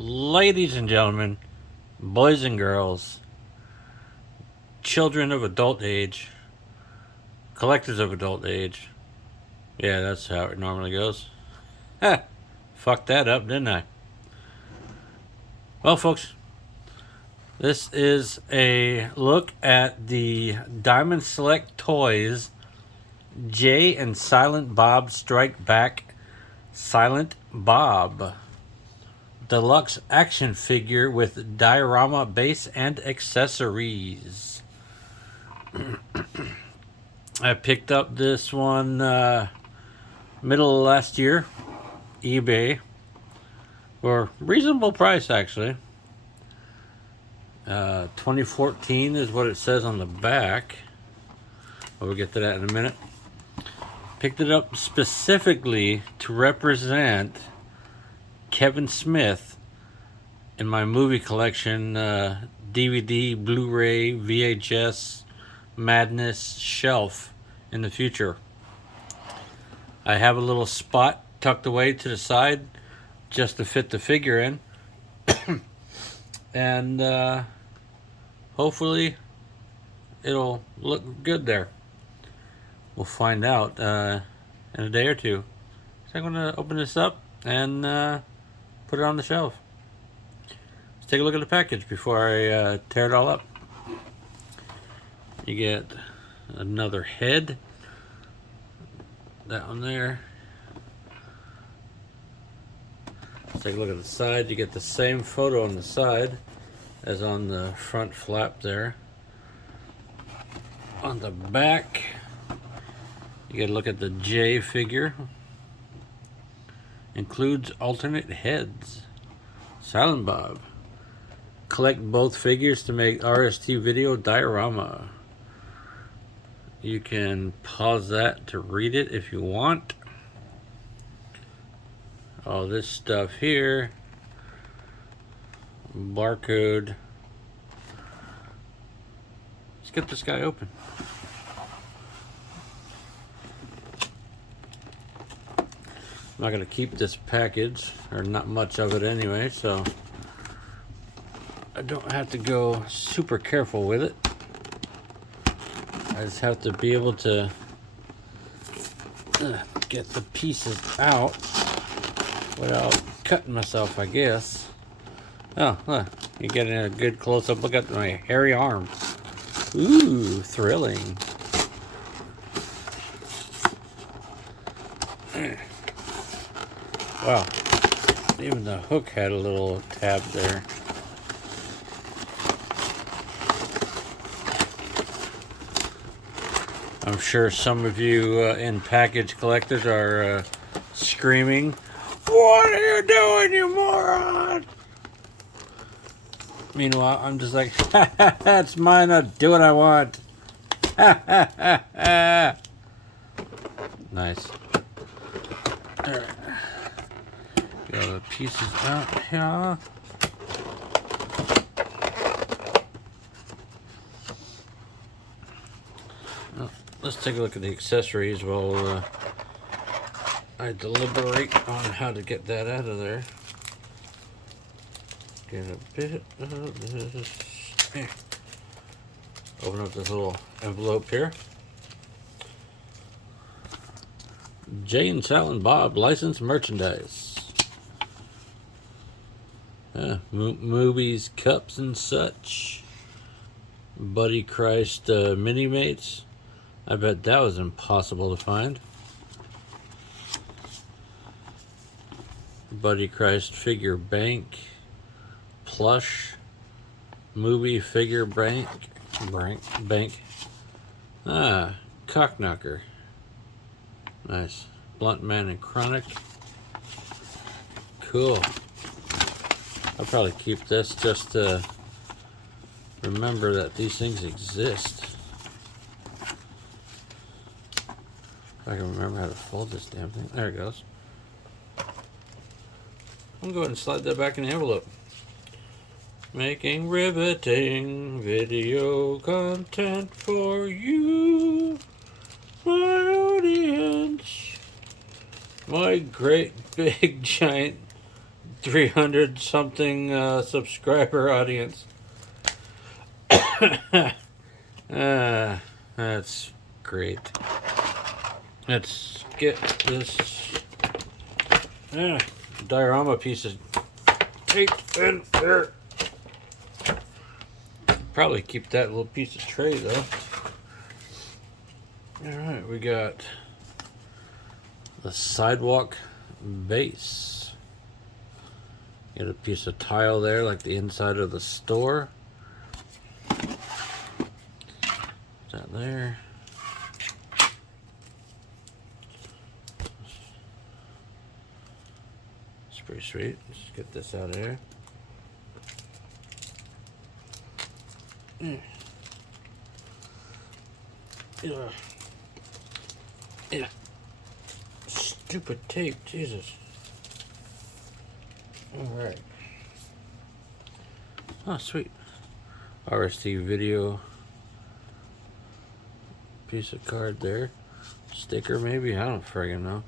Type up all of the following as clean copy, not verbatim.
Ladies and gentlemen, boys and girls, children of adult age, collectors of adult age. Yeah, that's how it normally goes. Ha! Fucked that up, didn't I? Well, folks, this is a look at the Diamond Select Toys Jay and Silent Bob Strike Back Silent Bob deluxe action figure with diorama base and accessories. I picked up this one middle of last year, eBay, for reasonable price actually. 2014 is what it says on the back. We'll get to that in a minute. Picked it up specifically to represent Kevin Smith in my movie collection, DVD, Blu-ray, VHS, Madness shelf in the future. I have a little spot tucked away to the side just to fit the figure in. And hopefully it'll look good there. We'll find out in a day or two. So I'm going to open this up and put it on the shelf. Let's take a look at the package before I tear it all up. You get another head. That one there. Let's take a look at the side. You get the same photo on the side as on the front flap there. On the back, you get a look at the J figure. Includes alternate heads. Silent Bob. Collect both figures to make RST video diorama. You can pause that to read it if you want. All this stuff here. Barcode. Let's get this guy open. I'm not going to keep this package, or not much of it anyway, so I don't have to go super careful with it. I just have to be able to get the pieces out without cutting myself, I guess. Oh, look, you're getting a good close-up look at my hairy arm. Ooh, thrilling. Wow, even the hook had a little tab there. I'm sure some of you in package collectors are screaming, "What are you doing, you moron?" Meanwhile, I'm just like, "It's mine, I'll do what I want." Nice. Alright. Get all the pieces out here. Well, let's take a look at the accessories while I deliberate on how to get that out of there. Get a bit of this. Open up this little envelope here. Jay and Silent Bob licensed merchandise. Movies, cups, and such. Buddy Christ mini mates. I bet that was impossible to find. Buddy Christ figure bank. Plush. Movie figure bank. Ah, Cockknocker. Nice. Blunt Man and Chronic. Cool. I'll probably keep this just to remember that these things exist. If I can remember how to fold this damn thing. There it goes. I'm going to go ahead and slide that back in the envelope. Making riveting video content for you, my audience. My great big giant 300 something subscriber audience. That's great. Let's get this diorama piece of tape in there. Probably keep that little piece of tray though. Alright, we got the sidewalk base. Get a piece of tile there like the inside of the store. That there. It's pretty sweet. Let's get this out of here. Yeah. Stupid tape, Jesus. Alright. Oh, sweet. RST video. Piece of card there. Sticker maybe? I don't friggin' know.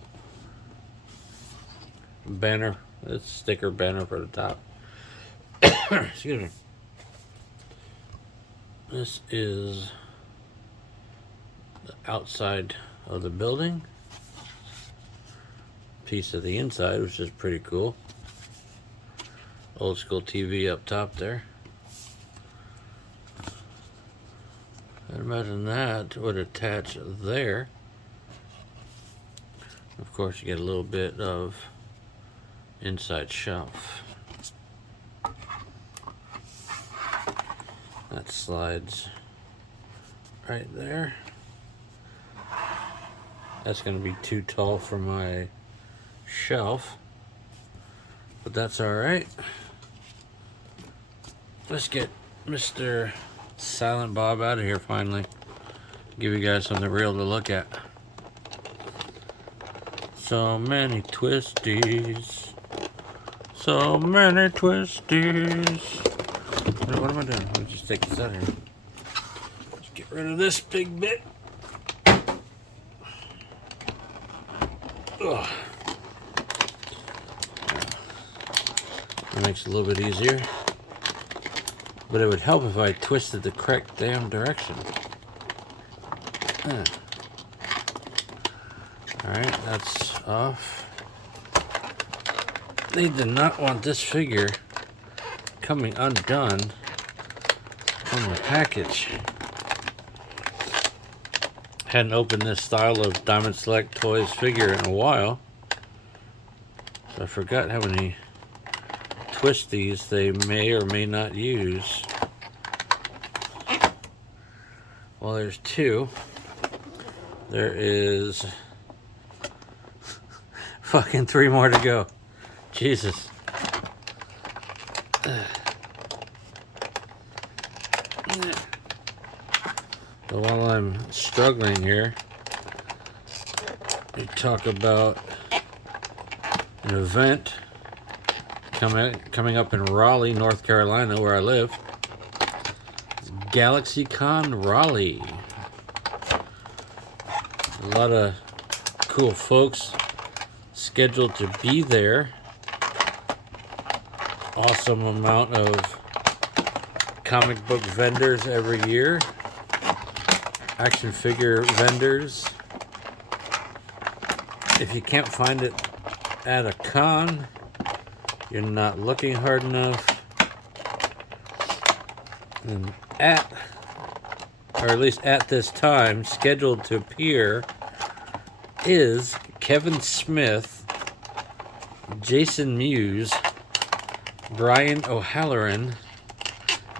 Banner. It's sticker banner for the top. Excuse me. This is the outside of the building. Piece of the inside, which is pretty cool. Old school TV up top there. I'd imagine that would attach there. Of course, you get a little bit of inside shelf. That slides right there. That's going to be too tall for my shelf, but that's all right. Let's get Mr. Silent Bob out of here finally. Give you guys something real to look at. So many twisties. So many twisties. What am I doing? Let me just take this out of here. Let's get rid of this big bit. Ugh. That makes it a little bit easier. But it would help if I twisted the correct damn direction. Alright, that's off. They did not want this figure coming undone from the package. Hadn't opened this style of Diamond Select Toys figure in a while. So I forgot how many twisties they may or may not use. Well, there's two. There is fucking 3 more to go. Jesus. So while I'm struggling here, we talk about an event coming up in Raleigh, North Carolina, where I live. It's GalaxyCon Raleigh. A lot of cool folks scheduled to be there. Awesome amount of comic book vendors every year. Action figure vendors. If you can't find it at a con, you're not looking hard enough. And or at least at this time, scheduled to appear is Kevin Smith, Jason Mewes, Brian O'Halloran,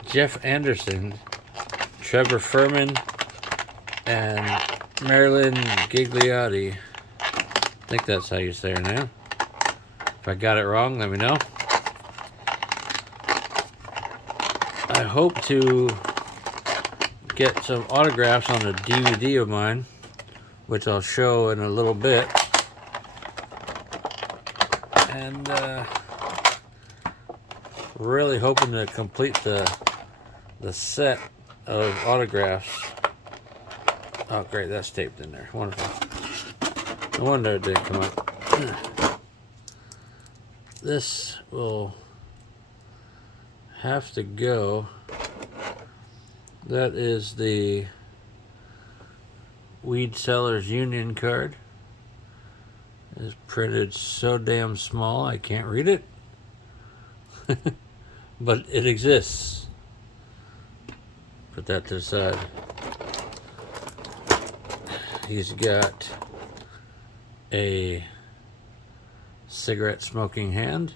Jeff Anderson, Trevor Furman, and Marilyn Gigliotti. I think that's how you say her name. If I got it wrong, let me know. I hope to get some autographs on a DVD of mine, which I'll show in a little bit. And really hoping to complete the set of autographs. Oh great, that's taped in there. Wonderful. No wonder it didn't come up. this will have to go. That is the Weed Sellers Union card. It's printed so damn small I can't read it. But it exists. Put that to the side. He's got a cigarette smoking hand.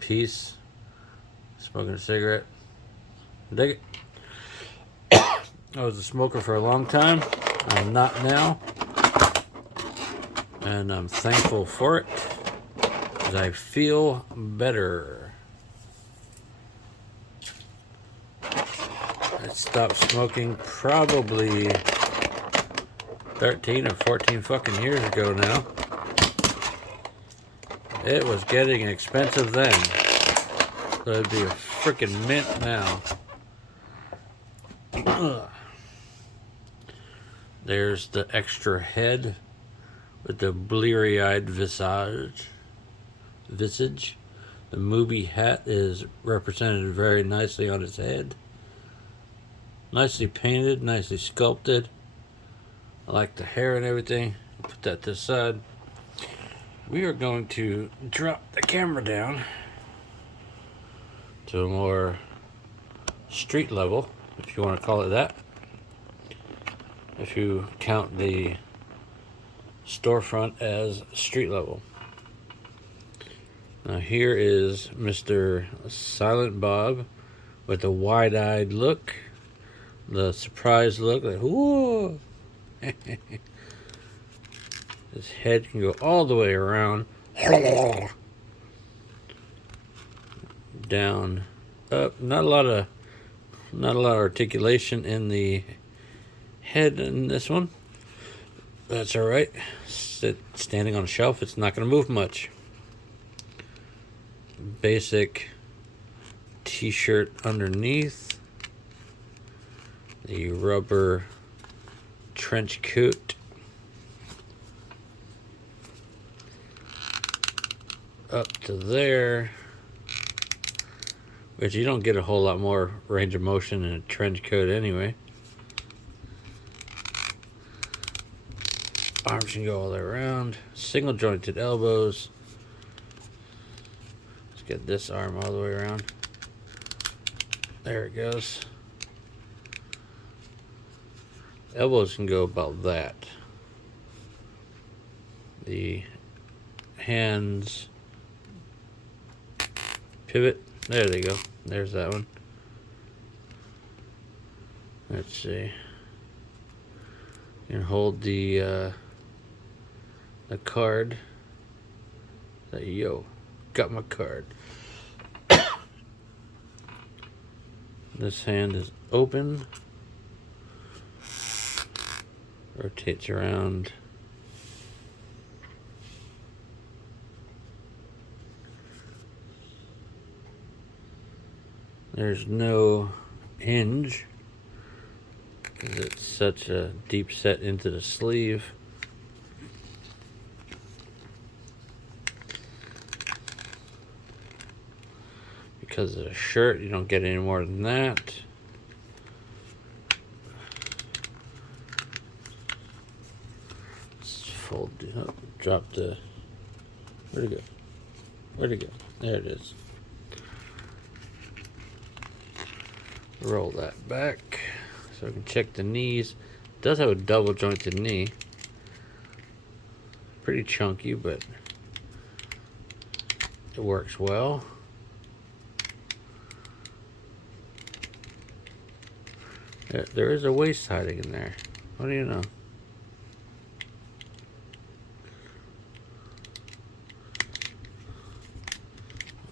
Peace. Smoking a cigarette. Dig it. I was a smoker for a long time. I'm not now. And I'm thankful for it. Because I feel better. I stopped smoking probably 13 or 14 fucking years ago now. It was getting expensive then. So it'd be a freaking mint now. There's the extra head with the bleary-eyed visage. The movie hat is represented very nicely on his head. Nicely painted, nicely sculpted. I like the hair and everything. Put that to the side. We are going to drop the camera down to a more street level, if you want to call it that. If you count the storefront as street level. Now here is Mr. Silent Bob with a wide-eyed look, the surprised look, like whoa. His head can go all the way around, down, up. Not a lot of articulation in the head in this one. That's all right. Standing on a shelf, it's not going to move much. Basic t-shirt underneath. The rubber trench coat. Up to there. Which you don't get a whole lot more range of motion in a trench coat anyway. Arms can go all the way around. Single jointed elbows. Let's get this arm all the way around. There it goes. Elbows can go about that. The hands pivot. There they go. There's that one. Let's see. You can hold the card. Say, yo, got my card. This hand is open. Rotates around. There's no hinge because it's such a deep set into the sleeve. Because of the shirt, you don't get any more than that. Let's fold it up, drop the. Where'd it go? Where'd it go? There it is. Roll that back so I can check the knees. It does have a double jointed knee. Pretty chunky, but it works well. There is a waist hiding in there. What do you know?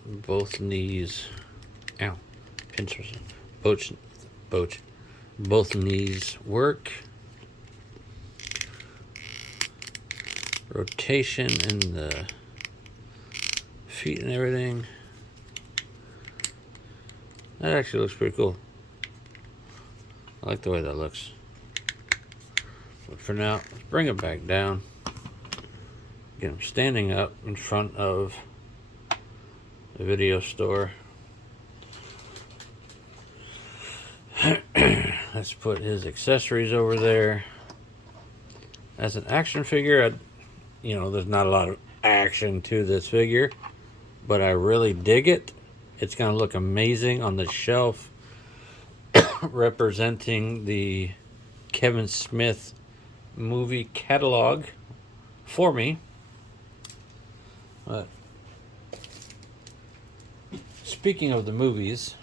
Both knees. Ow. Pinchers. Both knees work. Rotation in the feet and everything. That actually looks pretty cool. I like the way that looks. But for now, let's bring it back down. I'm standing up in front of the video store. Let's put his accessories over there. As an action figure, there's not a lot of action to this figure, but I really dig it. It's going to look amazing on the shelf, representing the Kevin Smith movie catalog for me. But speaking of the movies,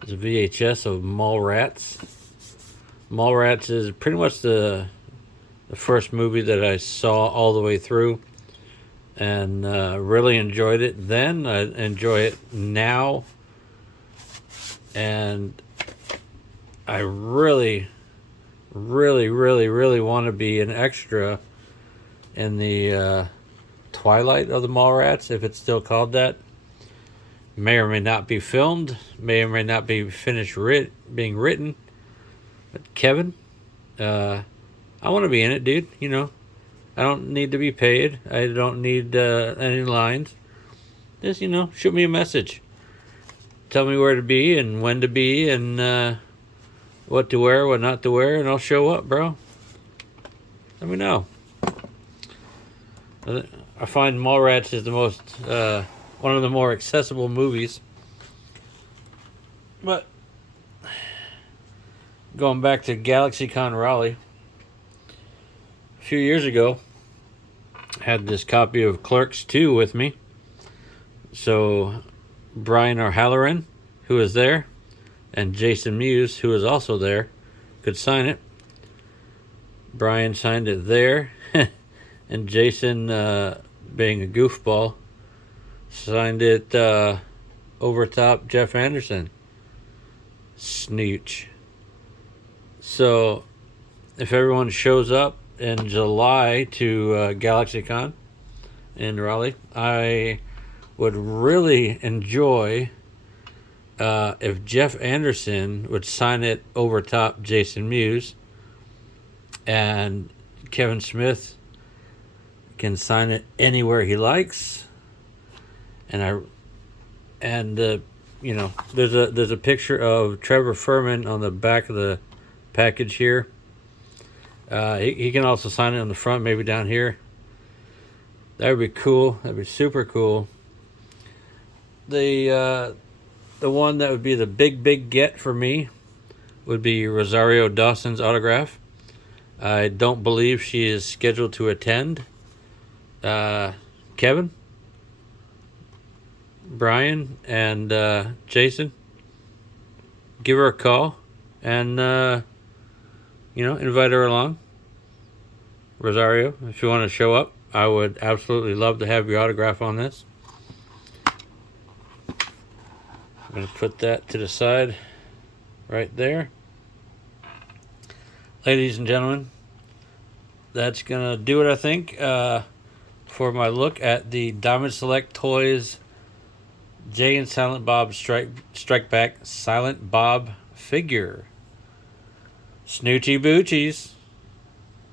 there's a VHS of Mallrats. Mallrats is pretty much the first movie that I saw all the way through, and really enjoyed it then. I enjoy it now, and I really want to be an extra in the Twilight of the Mallrats, if it's still called that. May or may not be filmed, may or may not be finished being written. But Kevin, I want to be in it, dude. I don't need to be paid. I don't need any lines. Just, shoot me a message. Tell me where to be and when to be and what to wear, what not to wear, and I'll show up, bro. Let me know. I find Mallrats is the most, one of the more accessible movies. But going back to GalaxyCon Raleigh, a few years ago, I had this copy of Clerks 2 with me. So Brian O'Halloran, who was there, and Jason Mewes, who was also there, could sign it. Brian signed it there, and Jason, being a goofball, signed it over top Jeff Anderson. Snooch. So, if everyone shows up in July to GalaxyCon in Raleigh, I would really enjoy if Jeff Anderson would sign it over top Jason Mewes, and Kevin Smith can sign it anywhere he likes. And there's a picture of Trevor Furman on the back of the package here. He can also sign it on the front, maybe down here. That would be cool. That'd be super cool. The one that would be the big get for me would be Rosario Dawson's autograph. I don't believe she is scheduled to attend. Kevin, Brian, and Jason, give her a call and invite her along. Rosario, if you want to show up, I would absolutely love to have your autograph on this. I'm going to put that to the side right there. Ladies and gentlemen, that's going to do it, I think, for my look at the Diamond Select Toys Jay and Silent Bob Strike Back Silent Bob figure. Snoochie Boochies.